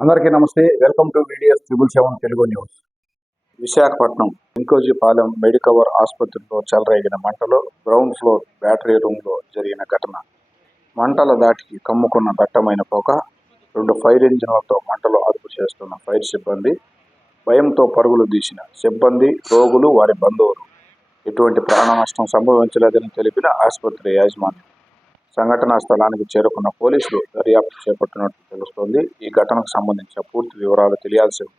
అందరికీ నమస్తే. Welcome to videos triple seven Telugu news Visakhapatnam ఇంకోజీపాలెం Medicover ఆసుపత్రిలో చెలరేగిన మంటలో గ్రౌండ్ ఫ్లోర్ బ్యాటరీ రూమ్లో జరిగిన ఘటన. మంటల దాటికి కమ్ముకున్న దట్టమైన పొగ రెండు ఫైర్ ఇంజిన్లతో మంటలు అదుపు చేస్తున్న ఫైర్ సిబ్బంది భయంతో పరుగులు తీసిన సిబ్బంది రోగులు వారి బంధువులు. ఎటువంటి ప్రాణ నష్టం సంభవించలేదని తెలిపిన ఆసుపత్రి యాజమాన్యం సంఘటనా స్థలానికి చేరుకున్న పోలీసులు దర్యాప్తు చేపట్టినట్లు తెలుస్తోంది. ఈ ఘటనకు సంబంధించిన పూర్తి వివరాలు తెలియాల్సి ఉంది